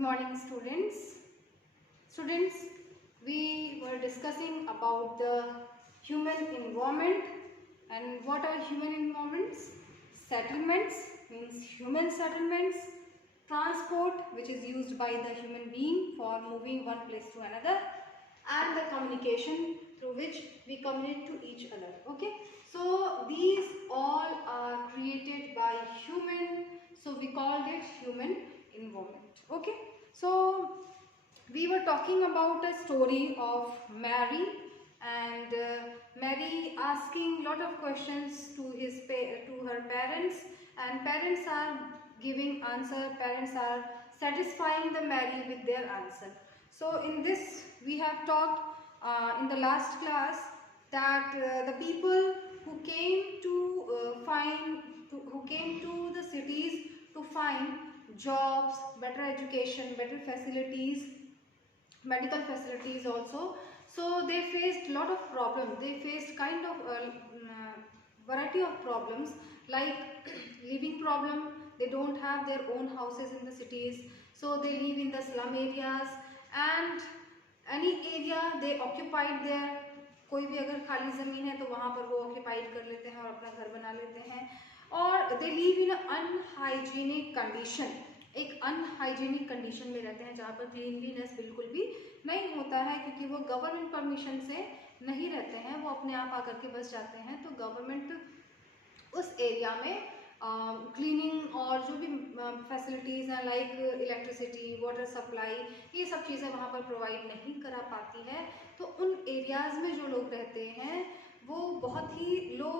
Good morning, students. Students, we were discussing about the human environment. And what are human environments? Settlements means human settlements. Transport, which is used by the human being for moving one place to another, and the communication through which we communicate to each other. Okay, so these all are created by human, so we called it human environment. Okay, so we were talking about a story of Mary, and Mary asking lot of questions to her parents, and parents are giving answer, parents are satisfying the Mary with their answer. So in this we have talked in the last class that the people who came to the cities to find jobs, better education, better facilities, medical facilities also. So they faced lot of problems. They faced kind of variety of problems like living problem. They don't have their own houses in the cities, so they live in the slum areas, and any area they occupied there. कोई भी अगर खाली ज़मीन है तो वहाँ पर वो ऑक्यूपाइड कर लेते हैं और अपना घर बना लेते हैं. और they live in unhygienic condition, एक अनहाइजीनिक कंडीशन में रहते हैं जहाँ पर क्लीनलीनेस बिल्कुल भी नहीं होता है, क्योंकि वो गवर्नमेंट परमिशन से नहीं रहते हैं, वो अपने आप आकर के बस जाते हैं. तो गवर्नमेंट उस एरिया में क्लीनिंग और जो भी फैसिलिटीज़ हैं लाइक इलेक्ट्रिसिटी, वाटर सप्लाई, ये सब चीज़ें वहाँ पर प्रोवाइड नहीं करा पाती है. तो उन एरियाज़ में जो लोग रहते हैं वो बहुत ही लो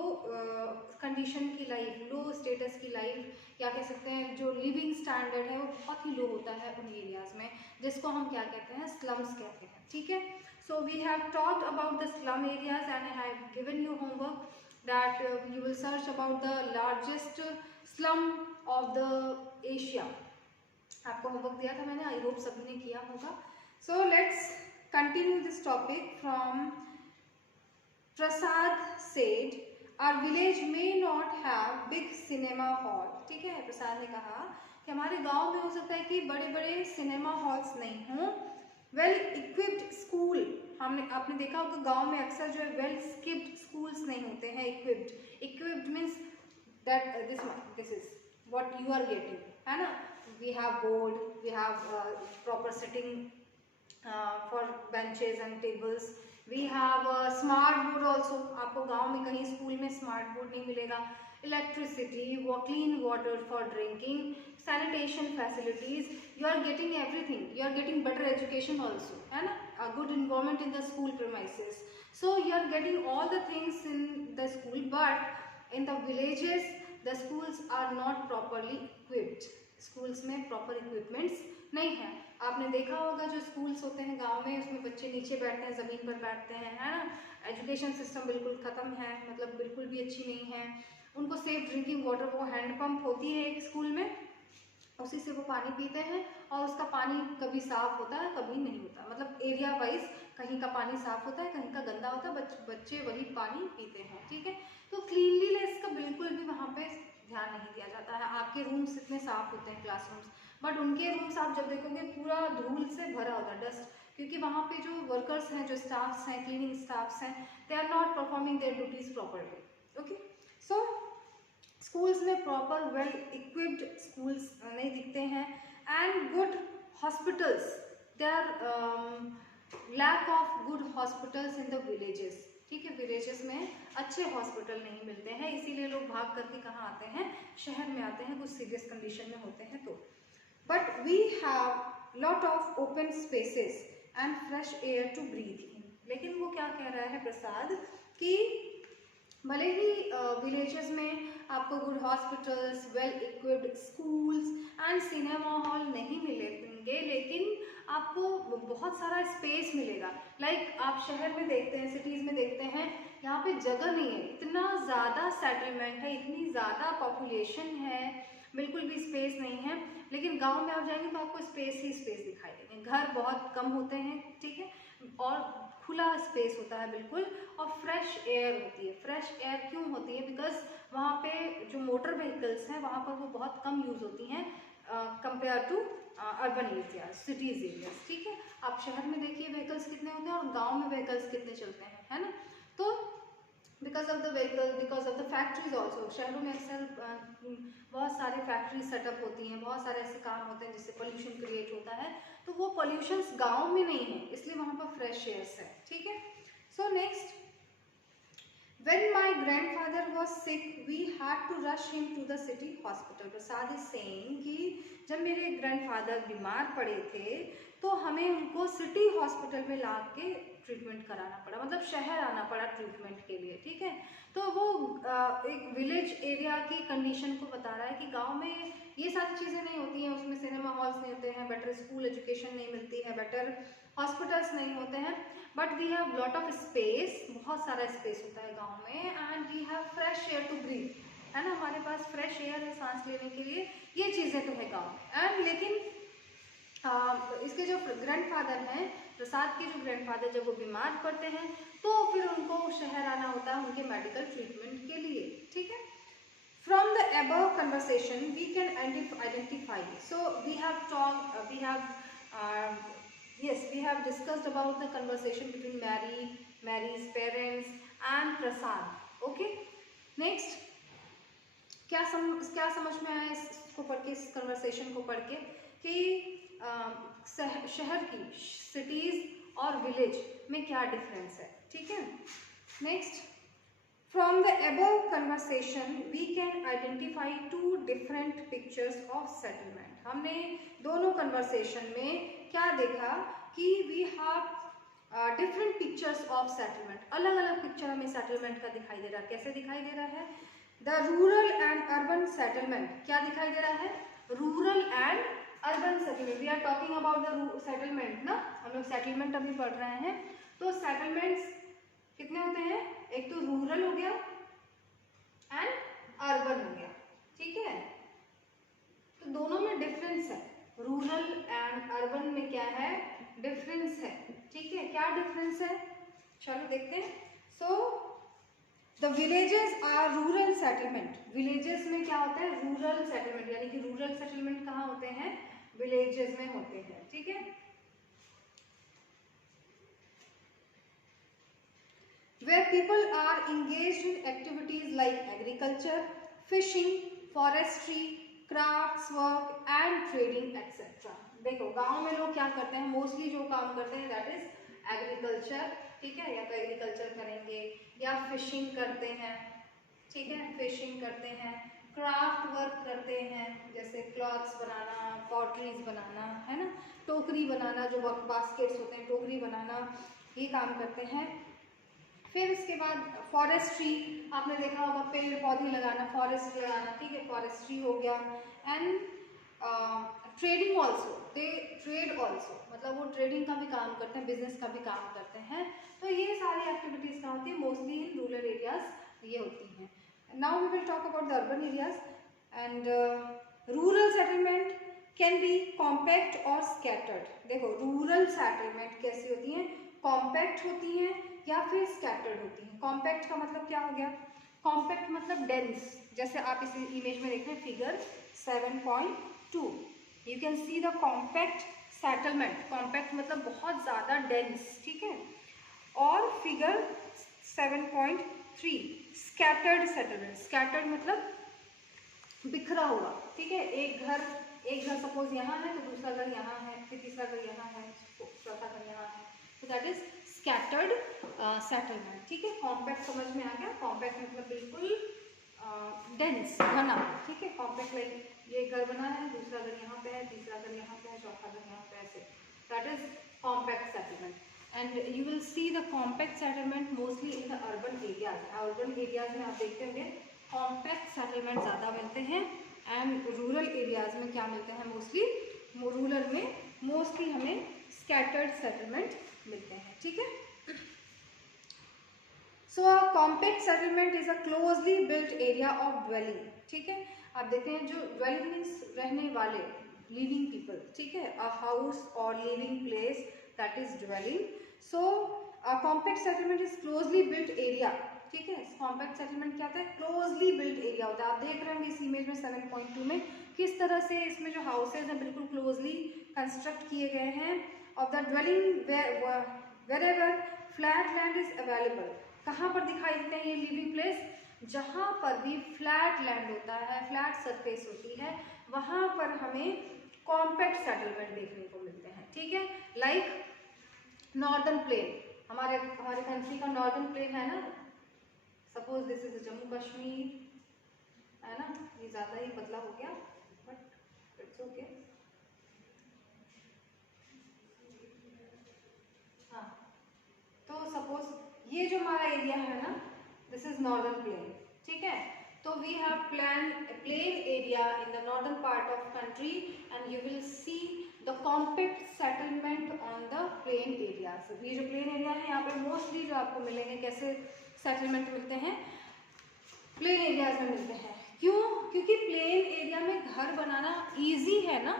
कंडीशन की लाइफ, लो स्टेटस की लाइफ, या कह सकते हैं जो लिविंग स्टैंडर्ड है वो बहुत ही लो होता है उन एरियाज़ में, जिसको हम क्या कहते हैं, स्लम्स कहते हैं. ठीक है, so we have talked about the slum areas and I have given you homework that you will search about the largest slum of the Asia. आपको होमवर्क दिया था मैंने, आई होप सभी ने किया होगा. So let's continue this topic from Prasad said our village may not have big cinema hall. ठीक है, प्रसाद ने कहा कि हमारे गांव में हो सकता है कि बड़े बड़े सिनेमा हॉल्स नहीं हों. वेल इक्विप्ड स्कूल, आपने देखा होगा गांव में अक्सर जो है वेल स्किप्ड स्कूल्स नहीं होते हैं. Equipped means that this is what you are getting, है ना. We have board, we have proper sitting for benches and tables, we have smart board also. आपको गांव में कहीं स्कूल में स्मार्ट बोर्ड नहीं मिलेगा. Electricity, clean water for drinking, sanitation facilities, you are getting everything. You are getting better education also, है ना, a good environment in the school premises. So you are getting all the things in the school, but in the villages the schools are not properly equipped. schools में proper equipments नहीं है. आपने देखा होगा जो schools होते हैं गांव में, उसमें बच्चे नीचे बैठते हैं, ज़मीन पर बैठते हैं, है ना. एजुकेशन सिस्टम बिल्कुल ख़त्म है, मतलब बिल्कुल भी अच्छी नहीं है. उनको सेफ ड्रिंकिंग वाटर, वो हैंड पंप होती है एक स्कूल में, उसी से वो पानी पीते हैं, और उसका पानी कभी साफ होता है कभी नहीं होता, मतलब एरिया वाइज कहीं का पानी साफ होता है, कहीं का गंदा होता है, बच्चे वही पानी पीते हैं. ठीक है, तो क्लीनलीनेस का बिल्कुल भी वहाँ पे ध्यान नहीं दिया जाता है. आपके रूम्स इतने साफ होते हैं, क्लासरूम्स, बट उनके रूम्स आप जब देखोगे पूरा धूल से भरा होता है, डस्ट, क्योंकि वहाँ पे जो वर्कर्स हैं, जो स्टाफ्स हैं, क्लीनिंग स्टाफ्स हैं, they are not performing their duties properly. Okay, so schools में प्रॉपर वेल इक्विप्ड स्कूल्स नहीं दिखते हैं. And good hospitals, they are lack of good hospitals in the villages. ठीक है, विलेजेस में अच्छे हॉस्पिटल नहीं मिलते हैं, इसीलिए लोग भाग करके कहाँ आते हैं, शहर में आते हैं, कुछ सीरियस कंडीशन में होते हैं तो. But we have lot of open spaces and fresh air to breathe in. लेकिन वो क्या कह रहा है प्रसाद कि भले ही विलेजेस में आपको good hospitals, well equipped schools and cinema hall नहीं मिलेंगे, लेकिन आपको बहुत सारा स्पेस मिलेगा. लाइक आप शहर में देखते हैं, सिटीज़ में देखते हैं, यहाँ पे जगह नहीं है, इतना ज़्यादा सेटलमेंट है, इतनी ज़्यादा पॉपुलेशन है, बिल्कुल भी स्पेस नहीं है. लेकिन गांव में आप जाएंगे तो आपको स्पेस ही स्पेस दिखाई देंगे. घर बहुत कम होते हैं, ठीक है, और खुला स्पेस होता है बिल्कुल, और फ्रेश एयर होती है. फ्रेश एयर क्यों होती है? बिकॉज वहाँ पे जो मोटर व्हीकल्स हैं वहाँ पर वो बहुत कम यूज़ होती हैं. Compare to urban areas, cities areas, ठीक है। आप शहर में देखिए व्हीकल्स कितने होते हैं और गांव में व्हीकल्स कितने चलते हैं, है ना। तो because of the vehicle, because of the factories also, शहरों में अक्सर बहुत सारे फैक्ट्री सेटअप होती हैं, बहुत सारे ऐसे काम होते हैं जिससे पोल्यूशन क्रिएट होता है, तो वो पोल्यूशंस गांव में नहीं है, इसलिए वहाँ पर फ्रेश एयर्स है, ठीक है। So next, when my grandfather was sick we had to rush him to the city hospital. Prasad is saying कि जब मेरे ग्रैंडफादर बीमार पड़े थे तो हमें उनको सिटी हॉस्पिटल में ला के ट्रीटमेंट कराना पड़ा, मतलब शहर आना पड़ा ट्रीटमेंट के लिए, ठीक है। तो वो एक विलेज एरिया की कंडीशन को बता रहा है कि गांव में ये सारी चीज़ें नहीं होती हैं, उसमें सिनेमा हॉल्स नहीं होते हैं, बेटर स्कूल एजुकेशन नहीं मिलती है, बेटर हॉस्पिटल्स नहीं होते हैं, but we have lot of space, बहुत सारा स्पेस होता है गांव में, and we have fresh air to breathe, है ना, हमारे पास फ्रेश एयर है सांस लेने के लिए, ये चीज़ें तो है गाँव। एंड लेकिन इसके जो ग्रैंडफादर हैं, प्रसाद के जो ग्रैंडफादर, जब वो बीमार पड़ते हैं तो फिर उनको शहर आना होता है उनके मेडिकल ट्रीटमेंट के लिए, ठीक है। From the above conversation we can identify, so we have talked, we have discussed about the conversation between Mary's parents and Prasad, okay। Next, क्या समझ में आया इसको पढ़ के, इस कन्वर्सेशन को पढ़ के, कि शहर की, सिटीज और विलेज में क्या डिफरेंस है, ठीक है। Next, from the above conversation we can identify two different pictures of settlement. हमने दोनों कन्वर्सेशन में क्या देखा कि we have different pictures of settlement, अलग अलग पिक्चर हमें सेटलमेंट का दिखाई दे रहा है। कैसे दिखाई दे रहा है? The rural and urban settlement, क्या दिखाई दे रहा है? Rural and urban settlement, we are talking about the settlement ना, हम लोग सेटलमेंट अभी पढ़ रहे हैं। तो सेटलमेंट्स कितने होते हैं? एक तो रूरल हो गया एंड अर्बन हो गया, ठीक है। तो दोनों में डिफरेंस है, रूरल एंड अर्बन में क्या है? डिफरेंस है, ठीक है। क्या डिफरेंस है? चलो देखते हैं। So the villages are rural settlement, villages में क्या होता है? रूरल सेटलमेंट, यानी कि रूरल सेटलमेंट कहाँ होते हैं? विलेजेस में होते हैं, ठीक है। Where people are engaged in activities like agriculture, fishing, forestry, crafts work and trading etc. देखो गांव में लोग क्या करते हैं? मोस्टली जो काम करते हैं दैट इज एग्रीकल्चर, ठीक है, या तो एग्रीकल्चर करेंगे या फिशिंग करते हैं, ठीक है, फिशिंग करते हैं, क्राफ्ट वर्क करते हैं, जैसे क्लॉथ्स बनाना, पॉटरीज बनाना, है ना, टोकरी बनाना, जो बास्केट्स होते हैं, टोकरी बनाना, ये काम करते हैं। फिर उसके बाद फॉरेस्ट्री, आपने देखा होगा पेड़ पौधे लगाना, फॉरेस्ट लगाना, ठीक है, फॉरेस्ट्री हो गया। And trading also, they trade also, मतलब वो ट्रेडिंग का भी काम करते हैं, बिजनेस का भी काम करते हैं। तो ये सारी एक्टिविटीज़ क्या होती है? मोस्टली इन रूरल एरियाज ये होती हैं। Now we will talk about the urban areas. And rural settlement can be compact और स्कैटर्ड। देखो रूरल सेटलमेंट कैसी होती हैं? कॉम्पैक्ट होती हैं या फिर स्कैटर्ड होती हैं। कॉम्पैक्ट का मतलब क्या हो गया? कॉम्पैक्ट मतलब डेंस, जैसे आप इस इमेज में देख रहे हैं figure 7.2, you can see the compact settlement. Compact मतलब बहुत ज़्यादा डेंस, ठीक है। और फिगर 7.3 स्कैटर्ड सेटलमेंट। स्कैटर्ड मतलब बिखरा हुआ, ठीक है। एक घर सपोज यहाँ है तो दूसरा घर यहाँ है, फिर तीसरा घर यहाँ है, चौथा घर यहाँ है, तो दैट इज स्कैटर्ड सेटलमेंट, ठीक है। कॉम्पैक्ट समझ में आ गया? कॉम्पैक्ट मतलब बिल्कुल डेंस, घना, ठीक है। कॉम्पैक्ट लाइक ये घर बना है, दूसरा घर यहाँ पे है, तीसरा घर यहाँ पे है, चौथा घर यहाँ पे, ऐसे, that is compact settlement. And you will see the compact settlement mostly in the urban areas. Urban areas में आप देखते होंगे कॉम्पैक्ट सेटलमेंट ज़्यादा मिलते हैं, एंड रूरल एरियाज में क्या मिलते हैं? मोस्टली रूरल में मोस्टली हमें स्कैटर्ड सेटलमेंट मिलते हैं, ठीक है। So a compact settlement is a closely built area of dwelling, ठीक है। आप देखते हैं जो ड्वेलिंग मीन्स रहने वाले, लिविंग पीपल, ठीक है, अ हाउस और living place, that is dwelling. So a compact settlement is closely built area, ठीक है। कॉम्पैक्ट सेटलमेंट क्या होता है? क्लोजली बिल्ट एरिया होता है। आप देख रहे होंगे इस इमेज में 7.2 में किस तरह से इसमें जो हाउसेज हैं बिल्कुल क्लोजली कंस्ट्रक्ट किए गए हैं। Of the dwelling wherever flat land is available, कहाँ पर दिखाई देते हैं ये लिविंग प्लेस? जहाँ पर भी फ्लैट लैंड होता है, फ्लैट सरफेस होती है, वहाँ पर हमें कॉम्पैक्ट सेटलमेंट देखने को मिलते हैं। ठीक है, लाइक नॉर्दर्न प्लेन, हमारे कंट्री का नॉर्दर्न प्लेन है ना, suppose this is Jammu Kashmir, है ना, ये ज़्यादा ही पतला हो गया बट इट्स ओके। हाँ, तो सपोज ये जो हमारा एरिया है ना, दिस इज नॉर्दर्न प्लेन, ठीक है। तो we have plain area in the northern part of country and you will see the compact settlement on the plain area. ये जो प्लेन एरिया है यहाँ पे मोस्टली जो आपको मिलेंगे कैसे सेटलमेंट मिलते हैं? प्लेन एरियाज में मिलते हैं। क्यों? क्योंकि प्लेन एरिया में घर बनाना इजी है ना,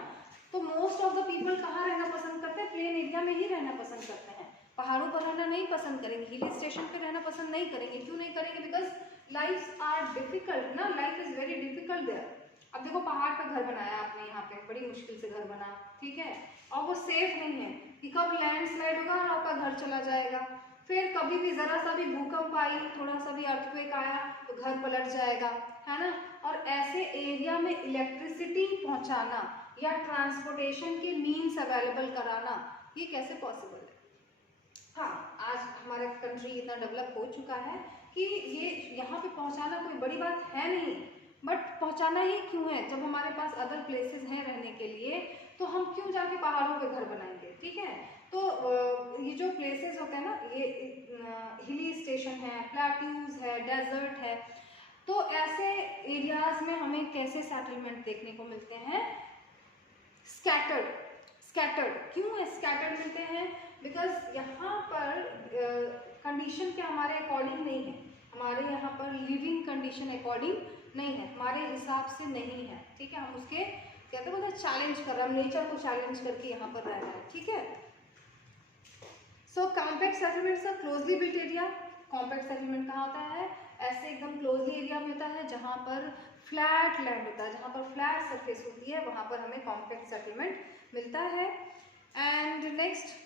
तो मोस्ट ऑफ द पीपल कहाँ रहना पसंद करते हैं? प्लेन एरिया में ही रहना पसंद करते हैं। पहाड़ों पर रहना नहीं पसंद करेंगे, हिल स्टेशन पे रहना पसंद नहीं करेंगे। क्यों नहीं करेंगे? बिकॉज लाइफ आर डिफिकल्ट ना, life is very difficult there. अब देखो पहाड़ पे घर बनाया आपने, यहाँ पे बड़ी मुश्किल से घर बना, ठीक है, और वो सेफ नहीं है कि कब लैंडस्लाइड होगा और आपका घर चला जाएगा, फिर कभी भी जरा सा भी भूकंप आई, थोड़ा सा भी अर्थक्वेक आया तो घर पलट जाएगा, है ना। और ऐसे एरिया में इलेक्ट्रिसिटी पहुंचाना या ट्रांसपोर्टेशन के मीन्स अवेलेबल कराना, ये कैसे पॉसिबल है? हाँ, आज हमारा कंट्री इतना डेवलप हो चुका है कि ये यहाँ पे पहुँचाना कोई बड़ी बात है नहीं, बट पहुँचाना ही क्यों है? जब हमारे पास अदर प्लेसेस हैं रहने के लिए, तो हम क्यों जाके पहाड़ों पे घर बनाएंगे? ठीक है, तो ये जो प्लेसेस होते हैं ना, ये हिली स्टेशन है, प्लेट्यूज है, डेजर्ट है, तो ऐसे एरियाज में हमें कैसे सेटलमेंट देखने को मिलते हैं? स्कैटर्ड। स्कैटर्ड क्यों स्कैटर्ड मिलते हैं? बिकॉज यहाँ पर कंडीशन के हमारे अकॉर्डिंग नहीं है, हमारे यहाँ पर लिविंग कंडीशन अकॉर्डिंग नहीं है, हमारे हिसाब से नहीं है, ठीक है। हम उसके कहते हैं मतलब चैलेंज कर रहे हैं, हम नेचर को चैलेंज करके यहाँ पर रह रहे हैं, ठीक है। So compact settlements are closely built area. Compact settlement कहाँ होता है? ऐसे एकदम क्लोजली एरिया में होता है जहाँ पर फ्लैट लैंड होता है, जहाँ पर फ्लैट सरफेस होती है, वहाँ पर हमें कॉम्पैक्ट सेटलमेंट मिलता है। And next,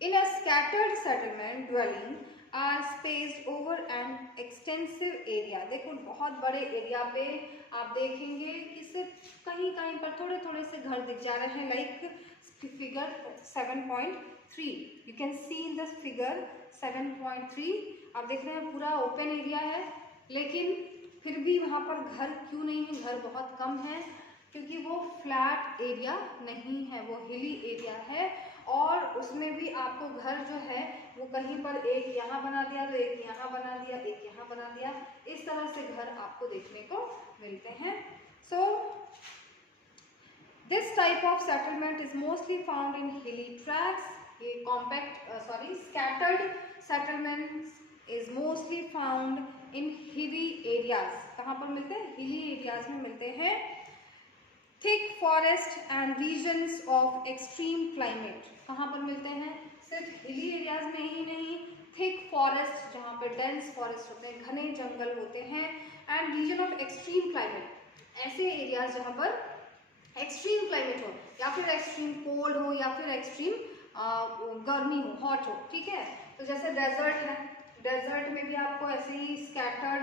in a scattered settlement dwelling are spaced over an extensive area। देखो बहुत बड़े एरिया पे आप देखेंगे कि सिर्फ कहीं कहीं पर थोड़े थोड़े से घर दिख जा रहे हैं, like figure 7.3, you can see in this figure 7.3, आप देख रहे हैं पूरा ओपन एरिया है, लेकिन फिर भी वहाँ पर घर क्यों नहीं है? घर बहुत कम है, क्योंकि वो फ्लैट एरिया नहीं है, वो हिली एरिया है, और उसमें भी आपको घर जो है वो कहीं पर एक यहाँ बना दिया तो एक यहाँ बना दिया, एक यहाँ बना दिया, इस तरह से घर आपको देखने को मिलते हैं। So this type of settlement is mostly found in हिली ट्रैक्ट्स। ये scattered settlements is mostly found in hilly areas. कहाँ पर मिलते हैं? हिली एरियाज में मिलते हैं। Thick forest and regions of extreme climate कहाँ पर मिलते हैं? सिर्फ हिली एरियाज में ही नहीं, थिक फॉरेस्ट जहाँ पे डेंस फॉरेस्ट होते हैं, घने जंगल होते हैं, and region of extreme climate, ऐसे एरियाज जहाँ पर एक्सट्रीम क्लाइमेट हो, या फिर एक्सट्रीम कोल्ड हो, या फिर एक्सट्रीम गर्मी हो, हॉट हो, ठीक है। तो जैसे डेजर्ट है, डेजर्ट में भी आपको ऐसे ही स्कैटर्ड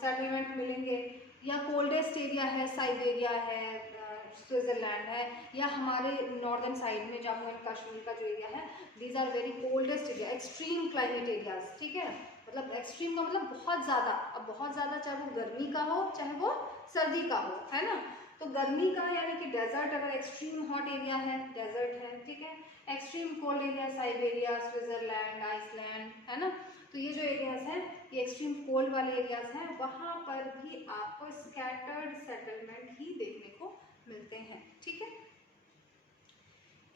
सेटलमेंट मिलेंगे, या कोल्डेस्ट एरिया है, साइबेरिया है, स्विट्जरलैंड है, या हमारे नॉर्दर्न साइड में जम्मू एंड कश्मीर का जो एरिया है, these are very coldest area, extreme climate areas, ठीक है। मतलब एक्सट्रीम का मतलब बहुत ज़्यादा, अब बहुत ज़्यादा चाहे वो गर्मी का हो चाहे वो सर्दी का हो, है ना। तो गर्मी का यानी कि डेजर्ट, अगर एक्सट्रीम हॉट एरिया है डेजर्ट है, ठीक है। Extreme cold area Siberia, Switzerland, Iceland, है ना। तो ये जो एरियाज हैं ये एक्सट्रीम कोल्ड वाले एरियाज हैं, वहाँ पर भी आपको स्कैटर्ड सेटलमेंट ही देखने को मिलते हैं, ठीक है।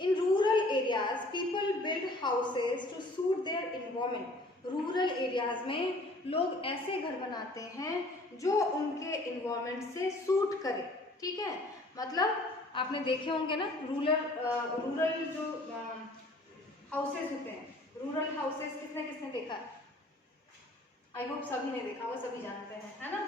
In rural areas people build houses to suit their environment. Rural areas में लोग ऐसे घर बनाते हैं जो उनके एनवायरनमेंट से सूट करे, ठीक है। मतलब आपने देखे होंगे ना रूरल जो हाउसेज होते हैं, रूरल हाउसेज किसने किसने देखा है? आई होप सभी ने देखा होगा, सभी जानते हैं, है ना।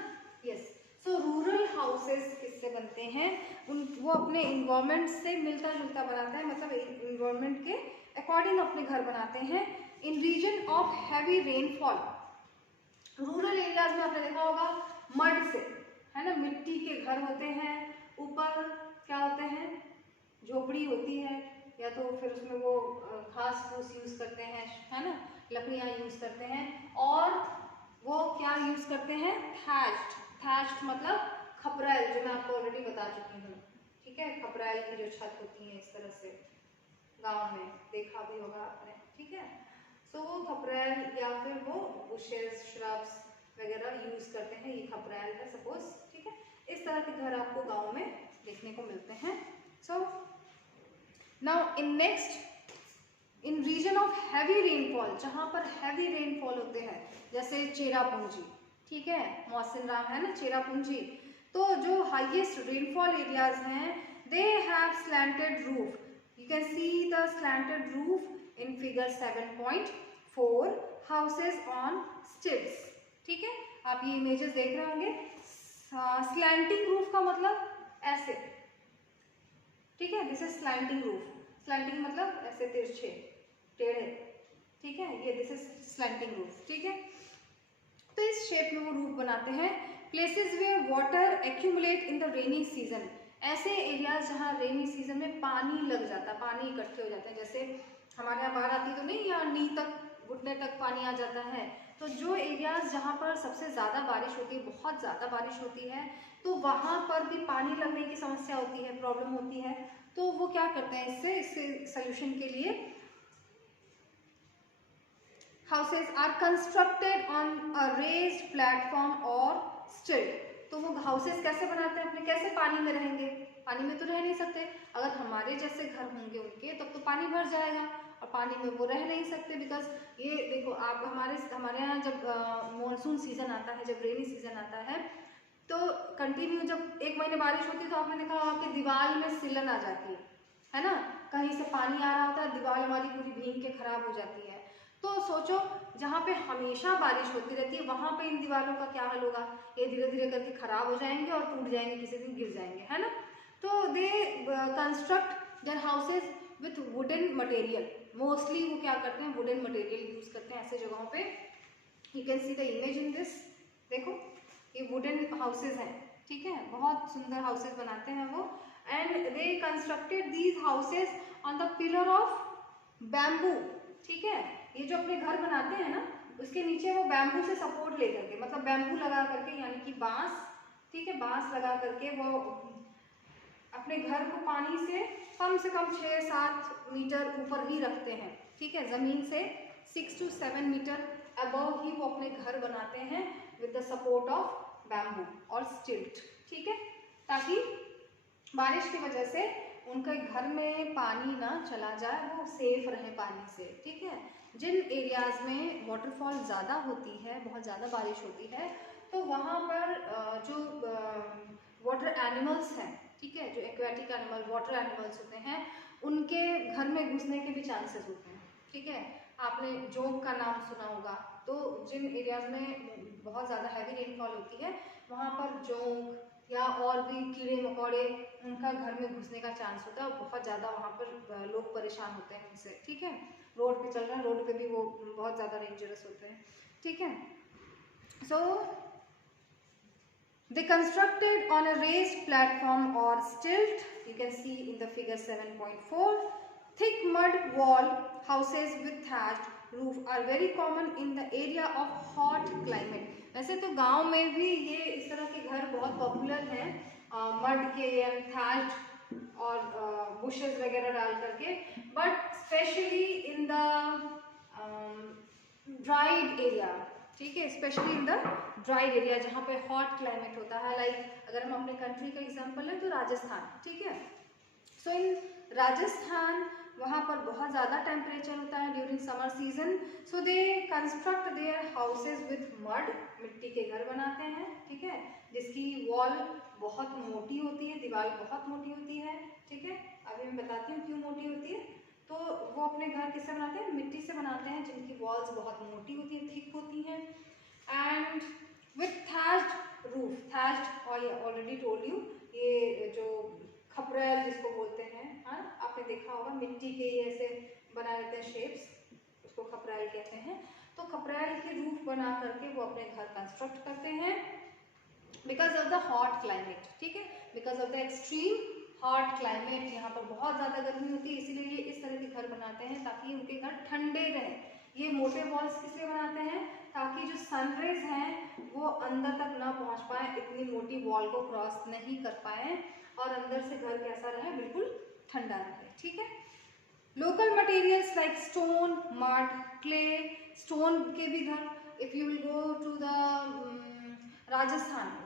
यस, सो रूरल हाउसेस किससे बनते हैं, वो अपने इन्वायरमेंट से मिलता जुलता बनाते हैं, मतलब इन्वायरमेंट के अकॉर्डिंग अपने घर बनाते हैं। In region of heavy rainfall, rural areas में आपने देखा होगा मड से, है ना, मिट्टी के घर होते हैं, ऊपर क्या होते हैं, झोपड़ी होती है, या तो फिर उसमें वो घास फूस यूज करते हैं, है ना, लकड़ियाँ यूज करते हैं, और वो क्या यूज करते हैं, थैच्ड। थैच्ड मतलब खपरेल, जो मैं आपको ऑलरेडी बता चुकी हूँ, ठीक है, खपरेल की जो छत होती है इस तरह से, गांव में देखा भी होगा आपने, ठीक है। सो वो खपरेल या फिर वो बुशेस श्रब्स वगैरह यूज करते हैं, ये खपरेल है सपोज, ठीक है। इस तरह के घर आपको गांव में देखने को मिलते हैं। So now in next, in region of heavy rainfall, जहां पर हैवी रेनफॉल होते हैं, जैसे चेरापूंजी, ठीक है, मौसिन राम है ना, चेरापूंजी, तो जो हाईएस्ट रेनफॉल एरियाज हैं, they have slanted roof. You can see the slanted roof in figure 7.4, houses on stilts, ठीक है। आप ये इमेजेस देख रहे होंगे। स्लैंटिंग रूफ का मतलब ऐसे, ठीक है, this is slanting roof. Slanting मतलब ऐसे तिरछे टेढ़े, ठीक है, ये दिस इज स्लैंटिंग रूफ, ठीक है। तो इस शेप में वो रूफ बनाते हैं। Places where water accumulate in the rainy season, ऐसे एरियाज जहाँ रेनी सीजन में पानी लग जाता, पानी इकट्ठे हो जाते हैं, जैसे हमारे यहाँ बाढ़ आती तो नहीं, यहाँ नी तक, घुटने तक पानी आ जाता है। तो जो एरियाज जहाँ पर सबसे ज़्यादा बारिश होती है, बहुत ज़्यादा बारिश होती है, तो वहाँ पर भी पानी लगने की समस्या होती है, प्रॉब्लम होती है। तो वो क्या करते हैं, इससे सोल्यूशन के लिए houses are constructed on a raised platform or stilt। तो वो हाउसेस कैसे बनाते हैं अपने, कैसे पानी में रहेंगे, पानी में तो रह नहीं सकते, अगर हमारे जैसे घर होंगे उनके तब तो पानी भर जाएगा, और पानी में वो रह नहीं सकते, बिकॉज ये देखो आप, हमारे यहाँ जब मानसून सीजन आता है, जब रेनी सीजन आता है, तो कंटिन्यू जब 1 महीने बारिश होती है, तो आपने देखा आपके दीवार में सिलन आ जाती है ना, कहीं से पानी आ रहा होता है, दीवार हमारी पूरी भीग के खराब हो जाती है। तो सोचो जहाँ पे हमेशा बारिश होती रहती है, वहां पे इन दीवारों का क्या हाल होगा, ये धीरे धीरे करके खराब हो जाएंगे और टूट जाएंगे, किसी दिन गिर जाएंगे, है ना। तो they construct their houses with wooden material, mostly वो क्या करते हैं, वुडन मटेरियल यूज करते हैं ऐसे जगहों पे। You can see the image in this, देखो ये वुडन हाउसेज हैं, ठीक है, बहुत सुंदर हाउसेज बनाते हैं वो। And they constructed these houses on the pillar of bamboo, ठीक है, ये जो अपने घर बनाते हैं ना, उसके नीचे वो बैम्बू से सपोर्ट लेकर के, मतलब बैम्बू लगा करके, यानी कि बांस, ठीक है, बांस लगा करके वो अपने घर को पानी से कम 6-7 मीटर ऊपर ही रखते हैं, ठीक है, जमीन से 6 to 7 मीटर अबव ही वो अपने घर बनाते हैं with the support of bamboo और स्टिल्ट, ठीक है, ताकि बारिश की वजह से उनके घर में पानी ना चला जाए, वो सेफ रहे पानी से, ठीक है। जिन एरियाज में वाटरफॉल ज़्यादा होती है, बहुत ज़्यादा बारिश होती है, तो वहाँ पर जो वाटर एनिमल्स हैं, ठीक है, जो एक्वेटिक एनिमल, वाटर एनिमल्स होते हैं, उनके घर में घुसने के भी चांसेस होते हैं, ठीक है। आपने जोंक का नाम सुना होगा, तो जिन एरियाज में बहुत ज़्यादा हैवी रेनफॉल होती है, वहाँ पर जोंक या और भी कीड़े मकोड़े, उनका घर में घुसने का चांस होता है, और बहुत ज़्यादा वहाँ पर लोग परेशान होते हैं उनसे, ठीक है। रोड पे चल रहे हैं, रोड पे भी वो बहुत ज़्यादा डेंजरस होते हैं, ठीक है। सो they constructed on a raised platform or stilt, you can see in the figure 7.4. Thick mud wall houses with thatched roof are very common in the area of hot climate। वैसे तो गांव में भी ये इस तरह के घर बहुत पॉपुलर हैं, मड के या thatched और बुशेस वगैरह डाल करके, but specially in the dried area, ठीक है, specially in the dried area जहाँ पे हॉट क्लाइमेट होता है, लाइक अगर हम अपने कंट्री का एग्जांपल लें तो राजस्थान, ठीक है। सो इन राजस्थान वहाँ पर बहुत ज़्यादा टेम्परेचर होता है during summer season, so they construct their houses with mud, मिट्टी के घर बनाते हैं, ठीक है, जिसकी वॉल बहुत मोटी होती है, दीवार बहुत मोटी होती है, ठीक है। अभी मैं बताती हूँ क्यों मोटी होती है। तो वो अपने घर किससे बनाते हैं, मिट्टी से बनाते हैं, जिनकी वॉल्स बहुत मोटी होती है, थिक होती हैं। And with thatched roof. Thatched already told you, ये जो खपरेल जिसको बोलते हैं, हाँ आपने देखा होगा मिट्टी के ये ऐसे बना लेते हैं शेप्स, उसको खपरेल कहते हैं। तो खपरेल की रूफ बना करके वो अपने घर कंस्ट्रक्ट करते हैं because of the hot climate, ठीक है, because of the extreme hot climate, यहाँ पर बहुत ज़्यादा गर्मी होती है, इसीलिए ये इस तरह के घर बनाते हैं ताकि उनके घर ठंडे रहें। ये मोटे वॉल्स किसलिए बनाते हैं, ताकि जो सनरेज हैं वो अंदर तक ना पहुँच पाए, इतनी मोटी वॉल को क्रॉस नहीं कर पाए, और अंदर से घर कैसा रहे, बिल्कुल ठंडा रहे, ठीक है। Local materials like stone, mud, clay, stone के भी घर, if you will go to the Rajasthan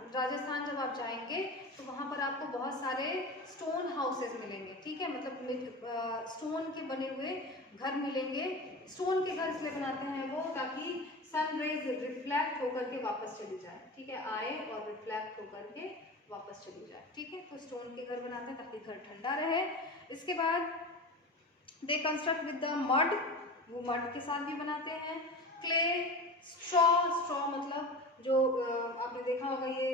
जब आप जाएंगे तो वहाँ पर आपको बहुत सारे स्टोन हाउसेस मिलेंगे, ठीक है, मतलब स्टोन के बने हुए घर मिलेंगे। स्टोन के घर इसलिए बनाते हैं वो ताकि सन रेज रिफ्लेक्ट होकर के वापस चली जाए, ठीक है, आए और रिफ्लेक्ट होकर के वापस चली जाए, ठीक है। तो स्टोन के घर बनाते हैं ताकि घर ठंडा रहे। इसके बाद दे कंस्ट्रक्ट विद द मड, वो मड के साथ भी बनाते हैं। क्ले, स्ट्रॉ मतलब जो आपने देखा होगा ये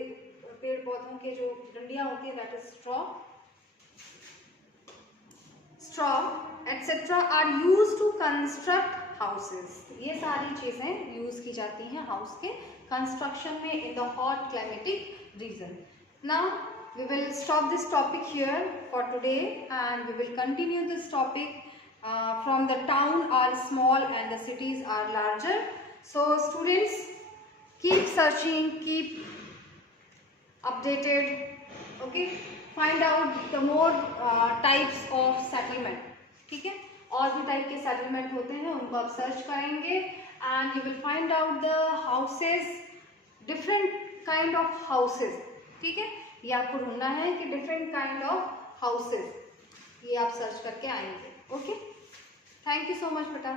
पेड़ पौधों के जो डंडियां होती है, that is straw etcetera are use to construct houses. ये सारी चीजें यूज की जाती हैं हाउस के कंस्ट्रक्शन में in the hot climatic reason. Now we will stop this topic here for today and we will continue this topic from the town are small and the cities are larger. So students, keep searching, keep updated, okay, find out the more types of settlement, ठीक है, और भी type के settlement होते हैं उनको आप search करेंगे and you will find out the houses, different kind of houses, ठीक है, ये आपको ढूंढना है कि different kind of houses, ये आप सर्च करके आएंगे, okay. Thank you so much बेटा।